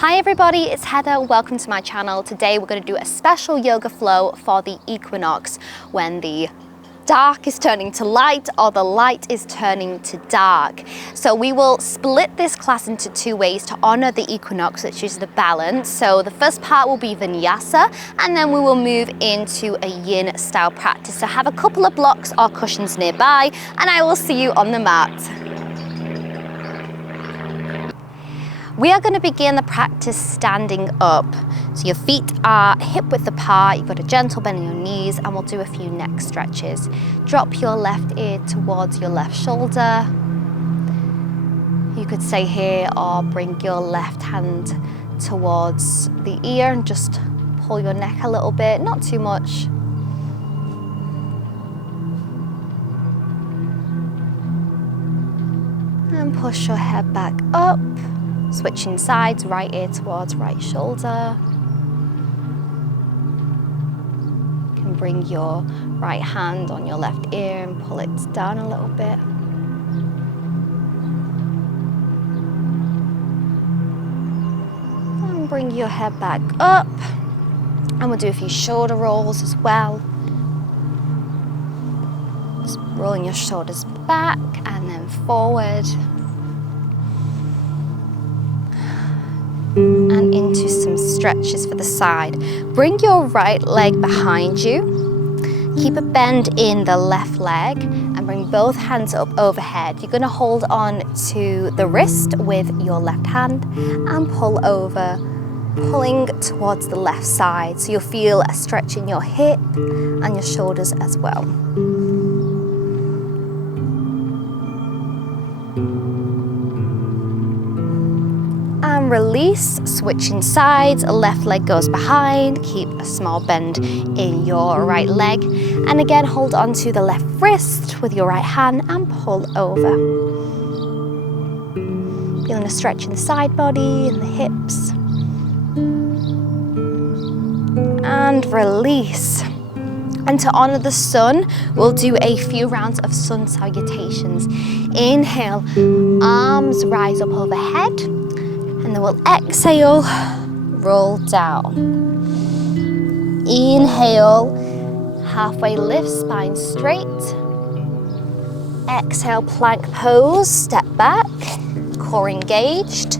Hi everybody, it's Heather. Welcome to my channel. Today we're going to do a special yoga flow for the equinox, when the dark is turning to light or the light is turning to dark. So we will split this class into two ways to honor the equinox, which is the balance. So the first part will be vinyasa, and then we will move into a yin style practice. So have a couple of blocks or cushions nearby, and I will see you on the mat. We are going to begin the practice standing up. So your feet are hip width apart, you've got a gentle bend in your knees, and we'll do a few neck stretches. Drop your left ear towards your left shoulder. You could stay here or bring your left hand towards the ear and just pull your neck a little bit, not too much. And push your head back up. Switching sides, right ear towards right shoulder. You can bring your right hand on your left ear and pull it down a little bit. And bring your head back up. And we'll do a few shoulder rolls as well. Just rolling your shoulders back and then forward. And into some stretches for the side. Bring your right leg behind you. Keep a bend in the left leg and bring both hands up overhead. You're going to hold on to the wrist with your left hand and pull over, pulling towards the left side. So you'll feel a stretch in your hip and your shoulders as well. And release, switching sides, left leg goes behind, keep a small bend in your right leg, and again hold on to the left wrist with your right hand and pull over. Feeling a stretch in the side body and the hips. And release. And to honor the sun, we'll do a few rounds of sun salutations. Inhale, arms rise up overhead. And then we'll exhale, roll down. Inhale, halfway lift, spine straight. Exhale, plank pose, step back, core engaged.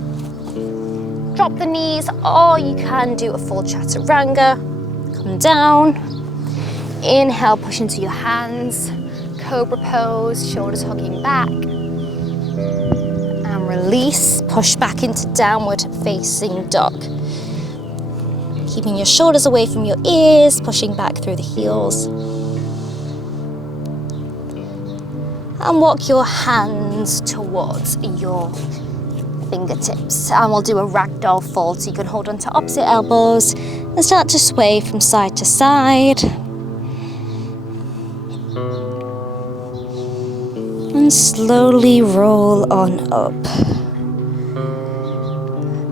Drop the knees, or you can do a full chaturanga. Come down. Inhale, push into your hands. Cobra pose, shoulders hugging back. Release, push back into downward facing dog. Keeping your shoulders away from your ears, pushing back through the heels. And walk your hands towards your fingertips. And we'll do a ragdoll fold, so you can hold on to opposite elbows and start to sway from side to side. And slowly roll on up.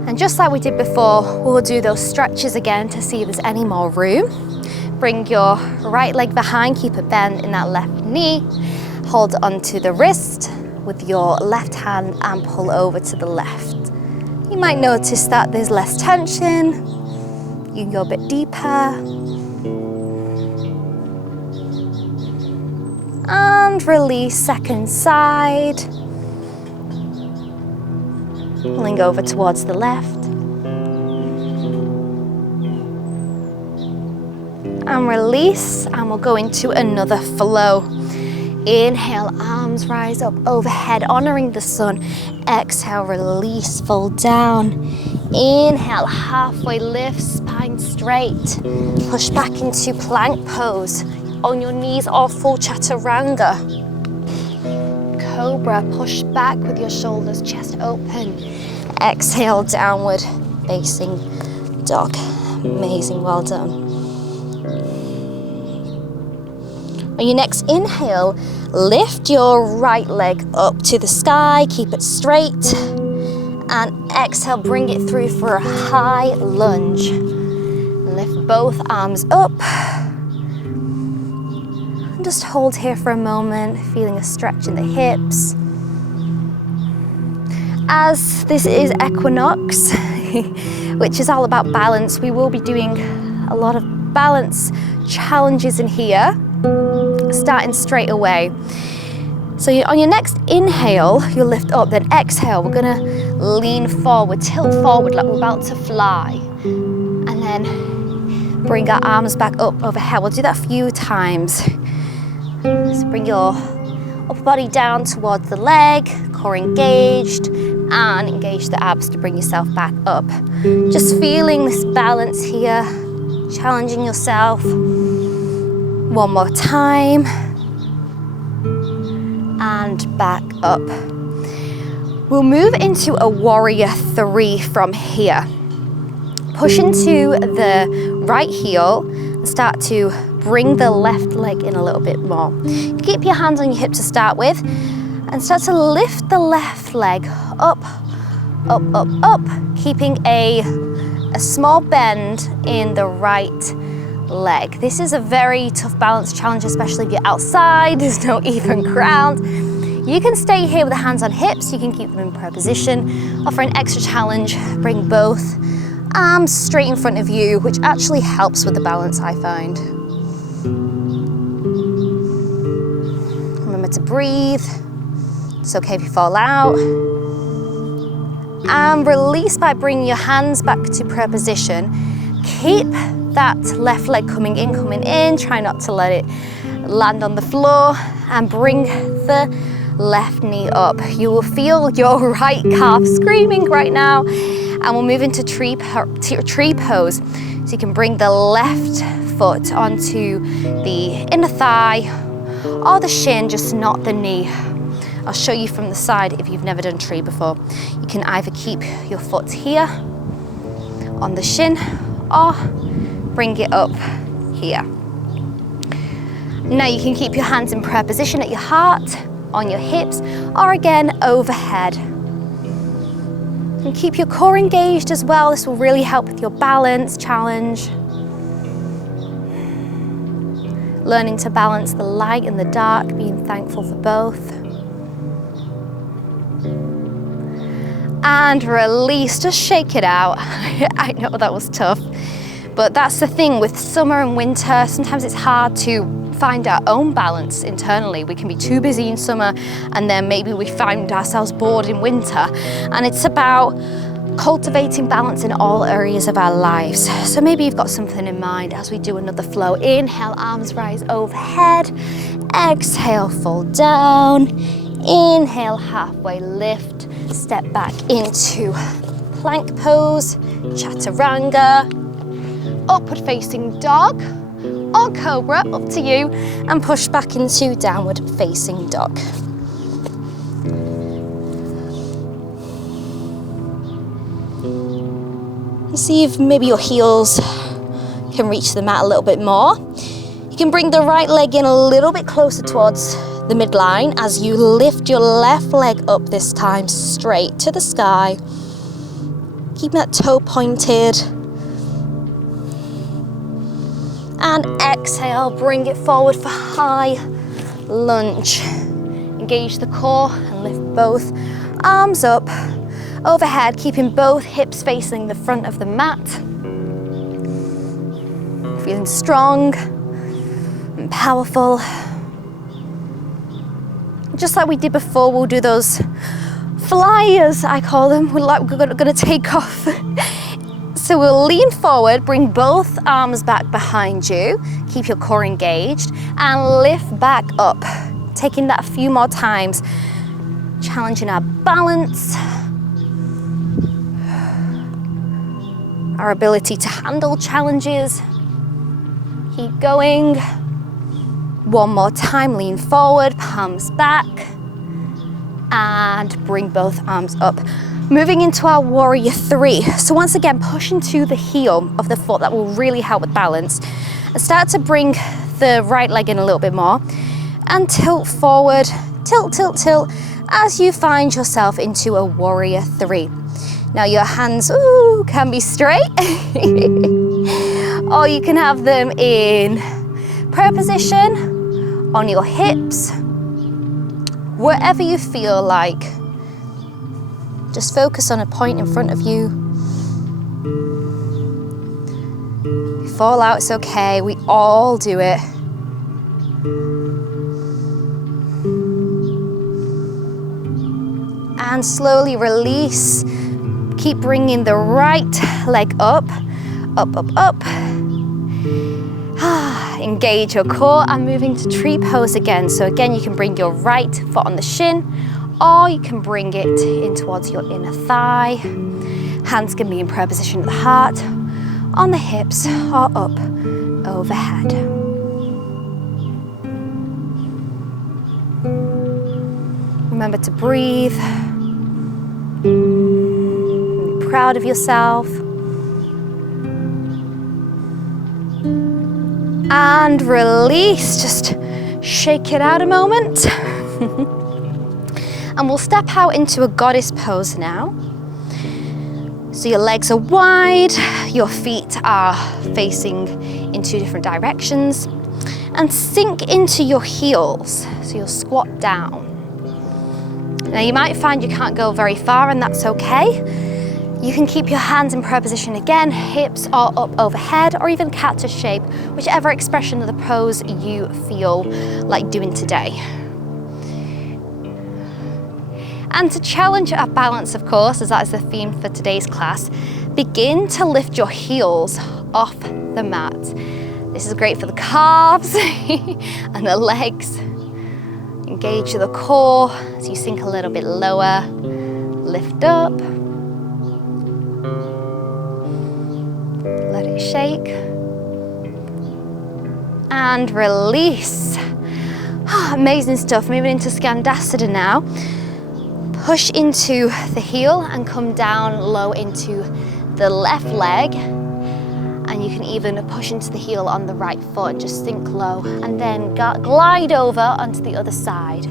And just like we did before, we'll do those stretches again to see if there's any more room. Bring your right leg behind, keep a bend in that left knee. Hold onto the wrist with your left hand and pull over to the left. You might notice that there's less tension. You can go a bit deeper. And release, second side. Pulling over towards the left. And release, and we'll go into another flow. Inhale, arms rise up overhead, honoring the sun. Exhale, release, fold down. Inhale, halfway lift, spine straight. Push back into plank pose. On your knees or full chaturanga. Cobra, push back with your shoulders, chest open. Exhale, downward facing dog. Amazing, well done. On your next inhale, lift your right leg up to the sky, keep it straight. And exhale, bring it through for a high lunge. Lift both arms up. Just hold here for a moment, feeling a stretch in the hips. As this is Equinox, which is all about balance. We will be doing a lot of balance challenges in here, starting straight away. So on your next inhale, you'll lift up, then exhale, we're gonna lean forward, tilt forward like we're about to fly. And then bring our arms back up overhead. We'll do that a few times. So bring your upper body down towards the leg, core engaged, and engage the abs to bring yourself back up. Just feeling this balance here, challenging yourself. One more time. And back up. We'll move into a warrior 3 from here. Push into the right heel and start to bring the left leg in a little bit more. Keep your hands on your hip to start with and start to lift the left leg up, up, up, up, keeping a small bend in the right leg. This is a very tough balance challenge, especially if you're outside, there's no even ground. You can stay here with the hands on hips, you can keep them in prayer position, or for an extra challenge, bring both arms straight in front of you, which actually helps with the balance, I find. Remember to breathe. It's okay if you fall out. And release by bringing your hands back to prayer position. Keep that left leg coming in, try not to let it land on the floor, and bring the left knee up. You will feel your right calf screaming right now, and we'll move into tree pose. So you can bring the left foot onto the inner thigh or the shin, just not the knee. I'll show you from the side if you've never done tree before. You can either keep your foot here on the shin or bring it up here. Now you can keep your hands in prayer position at your heart, on your hips, or again overhead. And keep your core engaged as well. This will really help with your balance challenge. Learning to balance the light and the dark, being thankful for both. And release, just shake it out. I know that was tough. But that's the thing with summer and winter, sometimes it's hard to find our own balance internally. We can be too busy in summer and then maybe we find ourselves bored in winter. And it's about cultivating balance in all areas of our lives. So maybe you've got something in mind as we do another flow. Inhale, arms rise overhead. Exhale, fold down. Inhale, halfway lift. Step back into plank pose, chaturanga. Upward facing dog or cobra, up to you, and push back into downward facing dog. You see if maybe your heels can reach the mat a little bit more. You can bring the right leg in a little bit closer towards the midline as you lift your left leg up this time straight to the sky. Keeping that toe pointed. And exhale, bring it forward for high lunge. Engage the core and lift both arms up overhead, keeping both hips facing the front of the mat. Feeling strong and powerful. Just like we did before, we'll do those flyers, I call them. We're gonna take off. So we'll lean forward, bring both arms back behind you, keep your core engaged, and lift back up. Taking that a few more times, challenging our balance, our ability to handle challenges. Keep going. One more time, lean forward, palms back, and bring both arms up. Moving into our warrior 3. So once again, push into the heel of the foot. That will really help with balance. And start to bring the right leg in a little bit more. And tilt forward, tilt, tilt, tilt, as you find yourself into a warrior 3. Now your hands can be straight. Or you can have them in prayer position, on your hips, wherever you feel like. Just focus on a point in front of you. fall out, it's okay. We all do it. And slowly release. Keep bringing the right leg up, up, up, up. Engage your core and move into tree pose again. So again, you can bring your right foot on the shin, or you can bring it in towards your inner thigh. Hands can be in prayer position at the heart, on the hips, or up overhead. Remember to breathe. Be proud of yourself. And release, just shake it out a moment. And we'll step out into a goddess pose now. So your legs are wide, your feet are facing in 2 different directions, and sink into your heels. So you'll squat down. Now you might find you can't go very far, and that's okay. You can keep your hands in prayer position again, hips are up overhead, or even cactus shape, whichever expression of the pose you feel like doing today. And to challenge our balance, of course, as that is the theme for today's class, begin to lift your heels off the mat. This is great for the calves and the legs. Engage the core as you sink a little bit lower, lift up. Let it shake and release. Amazing stuff. Moving into Skandasana now. Push into the heel and come down low into the left leg, and you can even push into the heel on the right foot and just sink low, and then glide over onto the other side.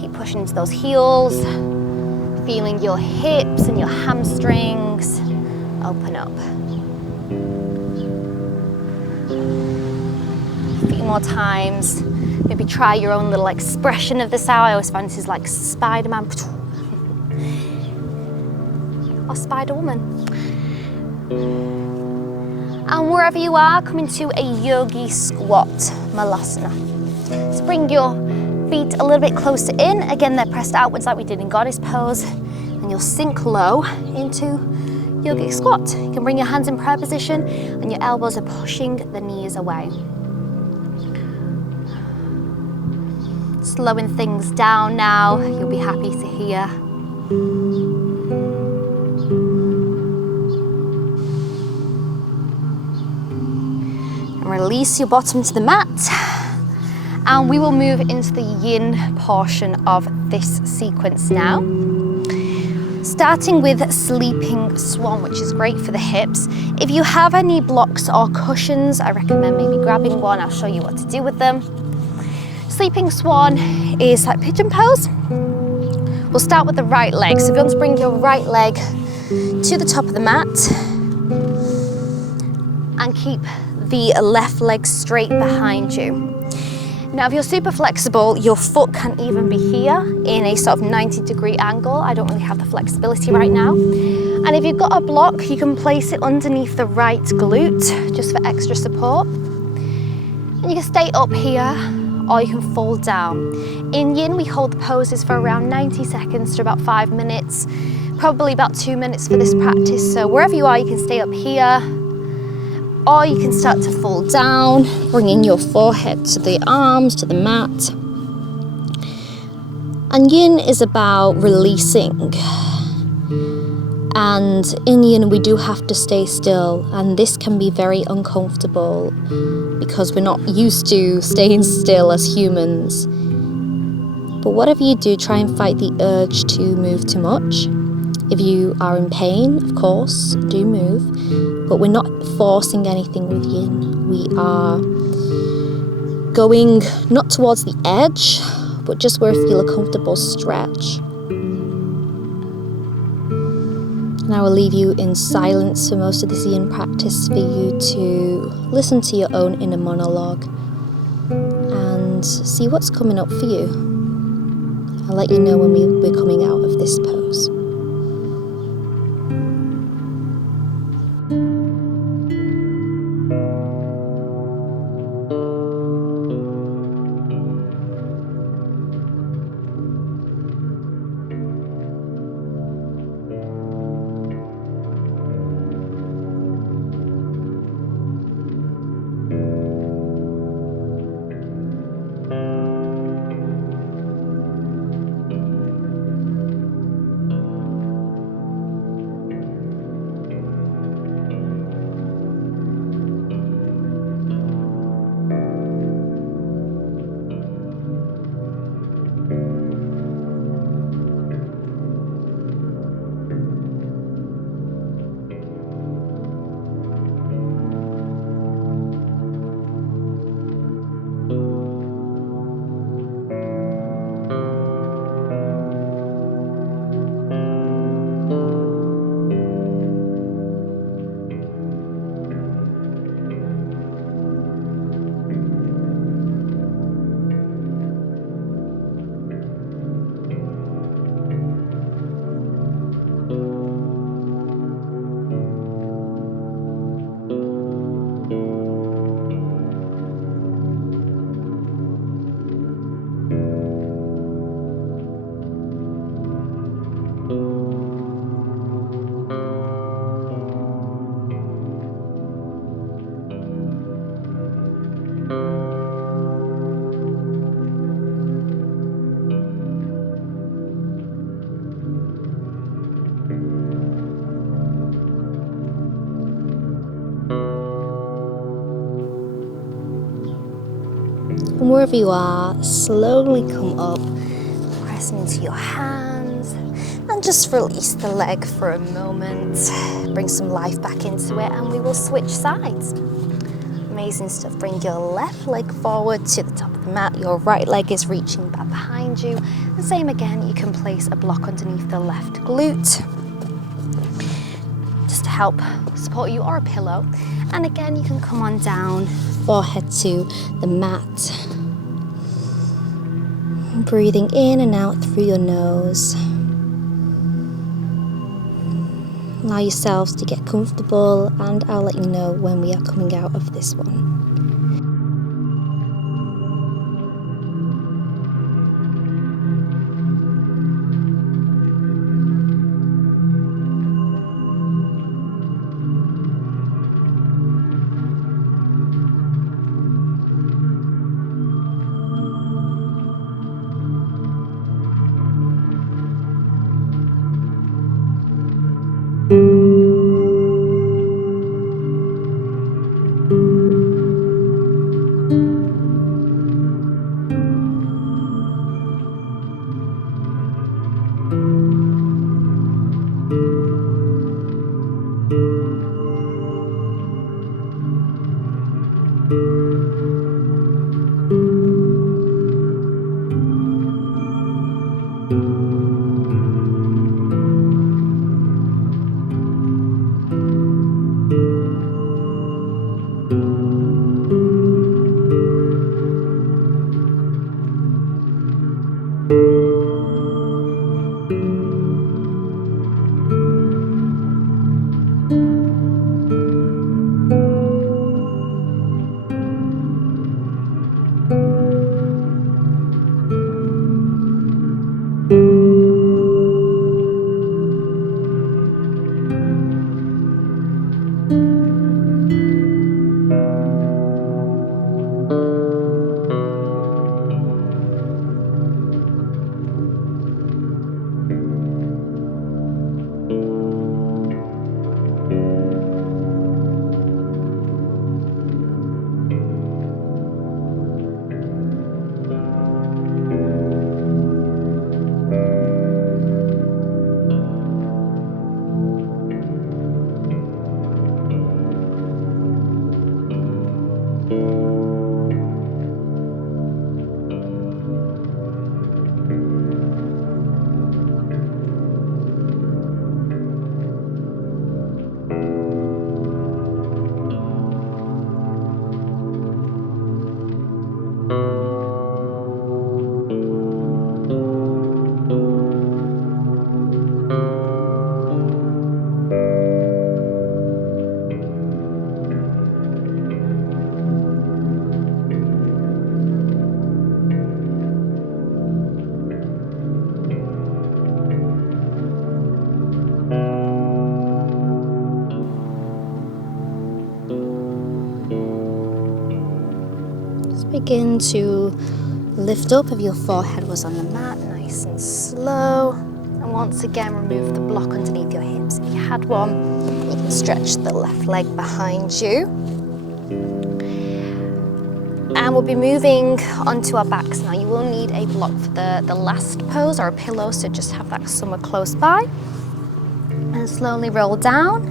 Keep pushing into those heels. Feeling your hips and your hamstrings open up. A few more times. Maybe try your own little expression of this out. I always find this is like Spider-Man or Spider-Woman. And wherever you are, come into a yogi squat, malasana. So bring your feet a little bit closer in. Again, they're pressed outwards like we did in goddess pose. And you'll sink low into yogic squat. You can bring your hands in prayer position and your elbows are pushing the knees away. Slowing things down now, you'll be happy to hear. And release your bottom to the mat. And we will move into the yin portion of this sequence now. Starting with sleeping swan, which is great for the hips. If you have any blocks or cushions, I recommend maybe grabbing one. I'll show you what to do with them. Sleeping swan is like pigeon pose. We'll start with the right leg. So if you want to bring your right leg to the top of the mat and keep the left leg straight behind you. Now, if you're super flexible, your foot can even be here in a sort of 90-degree angle. I don't really have the flexibility right now. And if you've got a block, you can place it underneath the right glute, just for extra support. And you can stay up here, or you can fall down. In yin, we hold the poses for around 90 seconds to about 5 minutes, probably about 2 minutes for this practice. So wherever you are, you can stay up here, or you can start to fall down, bringing your forehead to the arms, to the mat. And yin is about releasing. And in yin, we do have to stay still, and this can be very uncomfortable because we're not used to staying still as humans. But whatever you do, try and fight the urge to move too much. If you are in pain, of course, do move, but we're not forcing anything with yin. We are going not towards the edge, but just where we feel a comfortable stretch. And I will leave you in silence for most of this yin practice for you to listen to your own inner monologue and see what's coming up for you. I'll let you know when we're coming out of this pose. from wherever you are, slowly come up, pressing into your hands, and just release the leg for a moment. Bring some life back into it, and we will switch sides. Amazing stuff. Bring your left leg forward to the top of the mat. Your right leg is reaching back behind you. And same again, you can place a block underneath the left glute just to help support you, or a pillow. And again, you can come on down, forehead to the mat. Breathing in and out through your nose. Allow yourselves to get comfortable, and I'll let you know when we are coming out of this one. Begin to lift up if your forehead was on the mat, nice and slow. And once again, remove the block underneath your hips. If you had one, you can stretch the left leg behind you. And we'll be moving onto our backs now. You will need a block for the last pose, or a pillow, so just have that somewhere close by. And slowly roll down,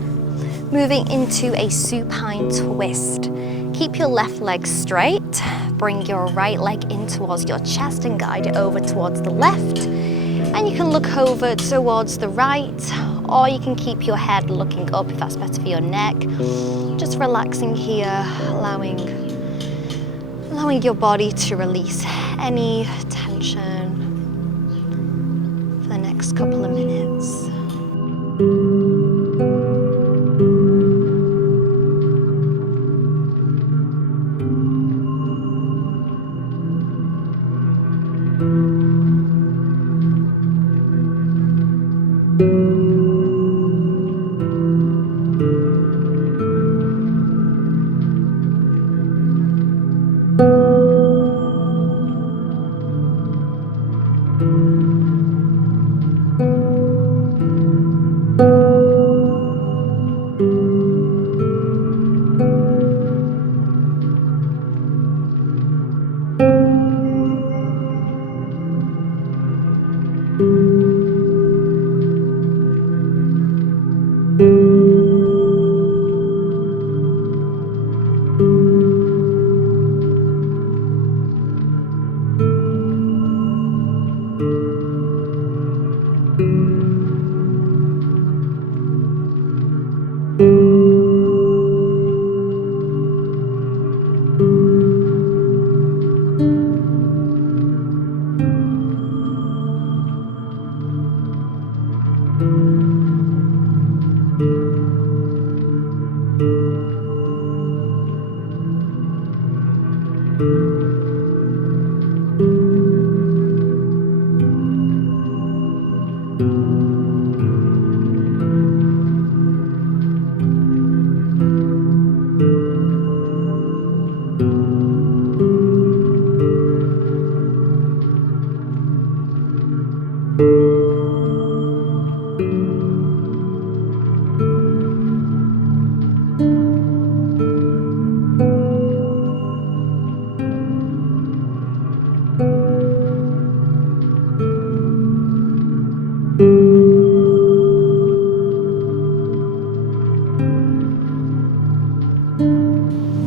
moving into a supine twist. Keep your left leg straight, bring your right leg in towards your chest and guide it over towards the left. And you can look over towards the right, or you can keep your head looking up if that's better for your neck. Just relaxing here, allowing your body to release any tension for the next couple of minutes.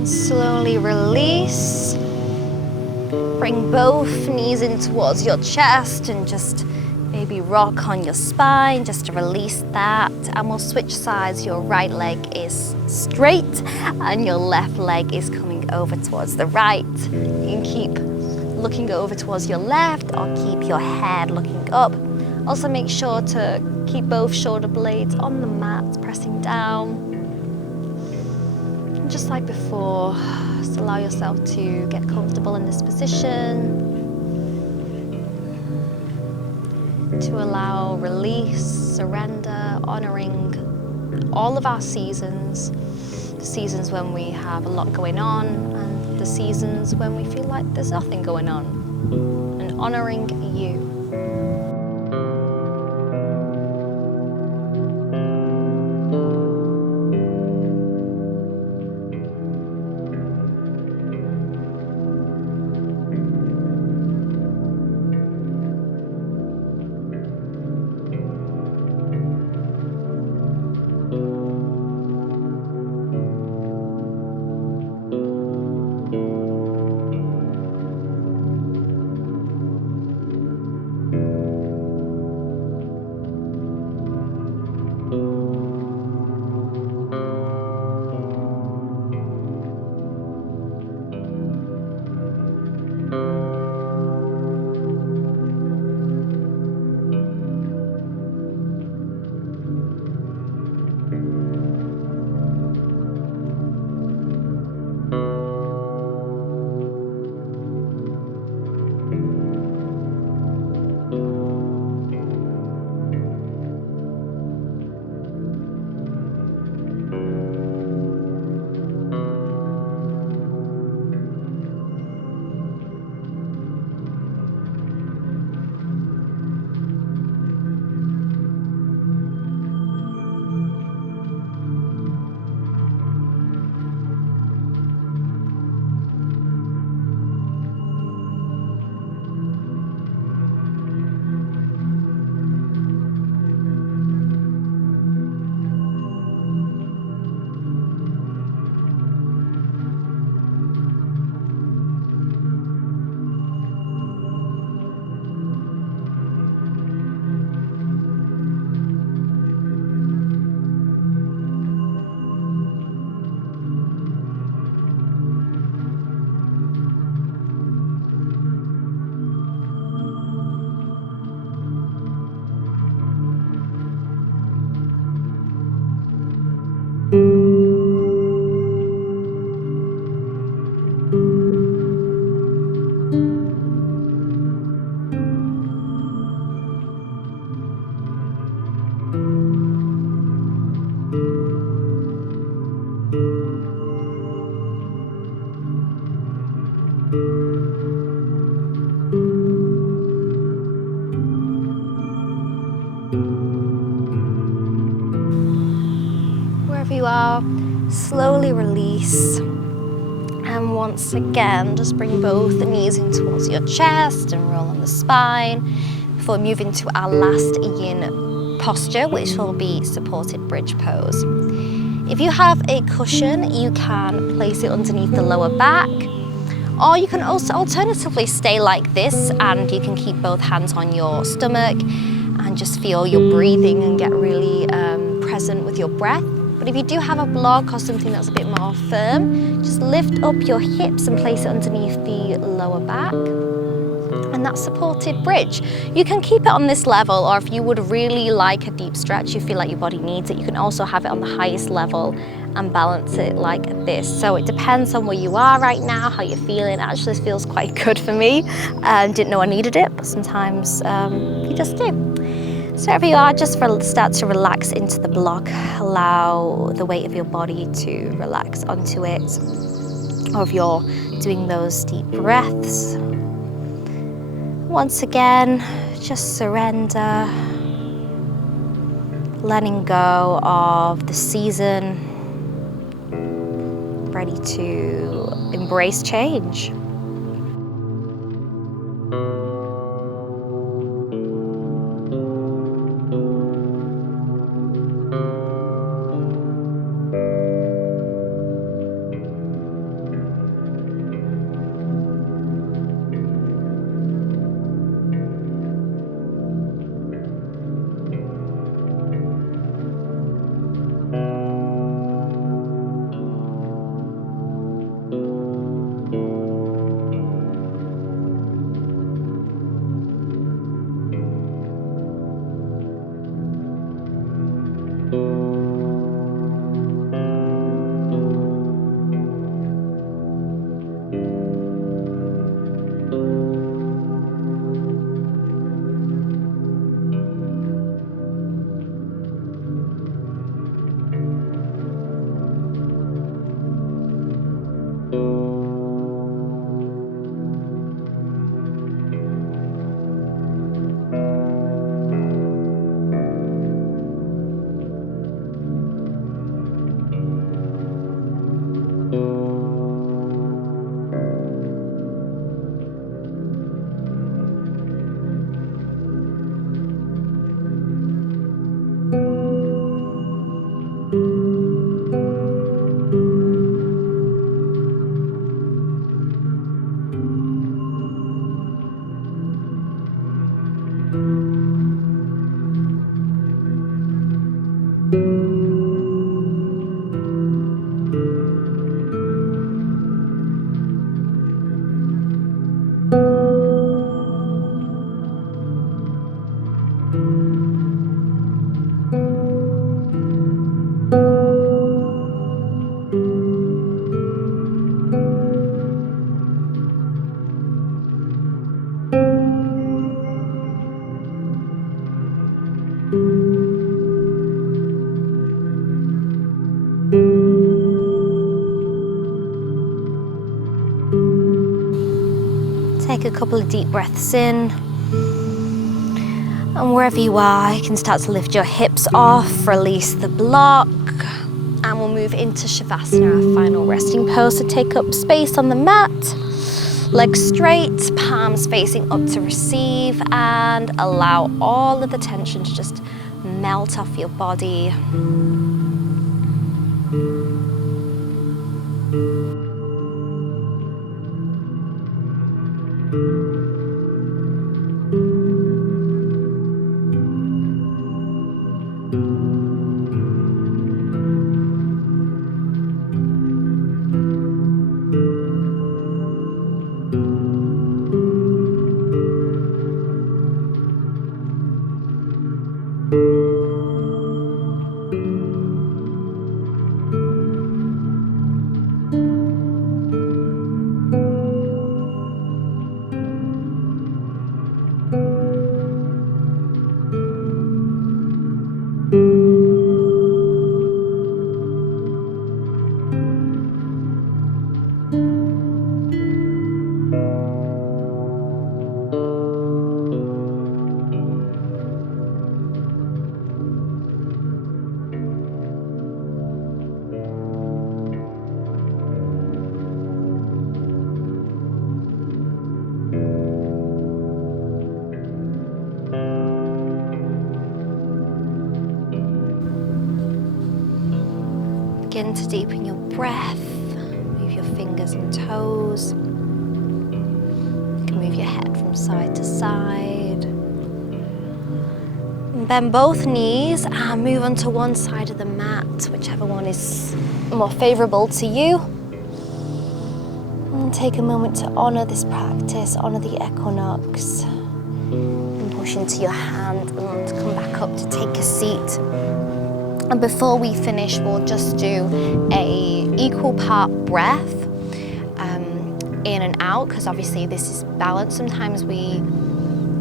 Slowly release. Bring both knees in towards your chest and just maybe rock on your spine just to release that. And we'll switch sides. Your right leg is straight and your left leg is coming over towards the right. You can keep looking over towards your left or keep your head looking up. Also make sure to keep both shoulder blades on the mat, pressing down. Just like before, just allow yourself to get comfortable in this position, to allow release, surrender, honoring all of our seasons, the seasons when we have a lot going on and the seasons when we feel like there's nothing going on, and honoring you. Wherever you are, slowly release. And once again, just bring both the knees in towards your chest and roll on the spine before moving to our last yin posture, which will be supported bridge pose. If you have a cushion, you can place it underneath the lower back, or you can also alternatively stay like this and you can keep both hands on your stomach and just feel your breathing and get really present with your breath. But if you do have a block or something that's a bit more firm, just lift up your hips and place it underneath the lower back. And in that supported bridge. You can keep it on this level, or if you would really like a deep stretch, you feel like your body needs it, you can also have it on the highest level and balance it like this. So it depends on where you are right now, how you're feeling. Actually, this feels quite good for me. Didn't know I needed it, but sometimes you just do. So wherever you are, just start to relax into the block. Allow the weight of your body to relax onto it. Or if you're doing those deep breaths, once again, just surrender, letting go of the season, ready to embrace change. Take a couple of deep breaths in, and wherever you are, you can start to lift your hips off, release the block, and we'll move into Shavasana, our final resting pose. So take up space on the mat, legs straight, palms facing up to receive, and allow all of the tension to just melt off your body. Begin to deepen your breath, move your fingers and toes. You can move your head from side to side. And bend both knees and move onto one side of the mat, whichever one is more favorable to you. And And take a moment to honor this practice, honor the equinox. And push into your hand and come back up to take a seat. And before we finish, we'll just do a equal part breath in and out, because obviously this is balance. Sometimes we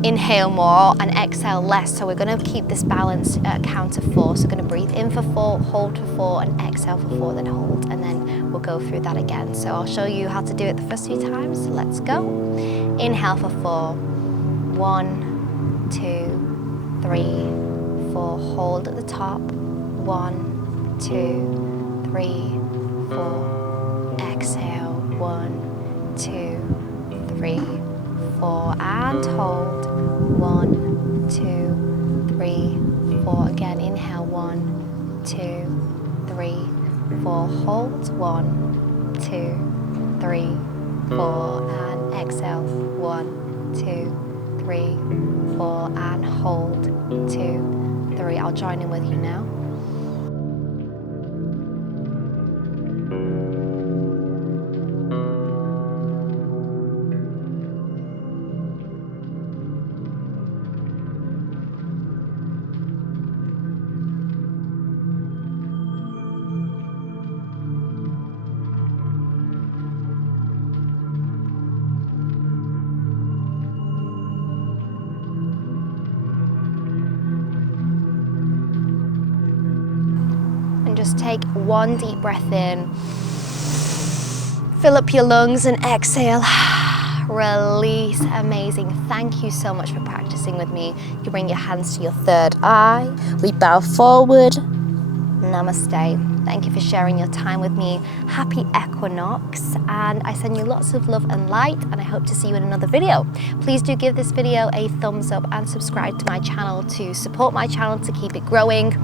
inhale more and exhale less, so we're going to keep this balance at count of 4. So we're going to breathe in for 4, hold for 4, and exhale for 4, then hold, and then we'll go through that again. So I'll show you how to do it the first few times. So let's go. Inhale for 4. 1, 2, 3, 4. Hold at the top. 1, 2, 3, 4. Exhale. 1, 2, 3, 4, and hold. 1, 2, 3, 4. Again, inhale. 1, 2, 3, 4. Hold. 1, 2, 3, 4, and exhale. 1, 2, 3, 4, and hold. 2, 3. I'll join in with you now. And just take one deep breath in, fill up your lungs, and exhale, release. Amazing. Thank you so much for practicing with me. You bring your hands to your third eye, we bow forward. Namaste. Thank you for sharing your time with me. Happy equinox, and I send you lots of love and light, and I hope to see you in another video. Please do give this video a thumbs up and subscribe to my channel to support my channel to keep it growing.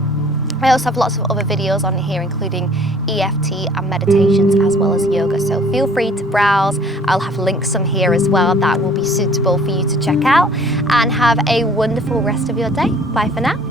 I also have lots of other videos on here, including EFT and meditations, as well as yoga. So feel free to browse. I'll have links on here as well that will be suitable for you to check out. And have a wonderful rest of your day. Bye for now.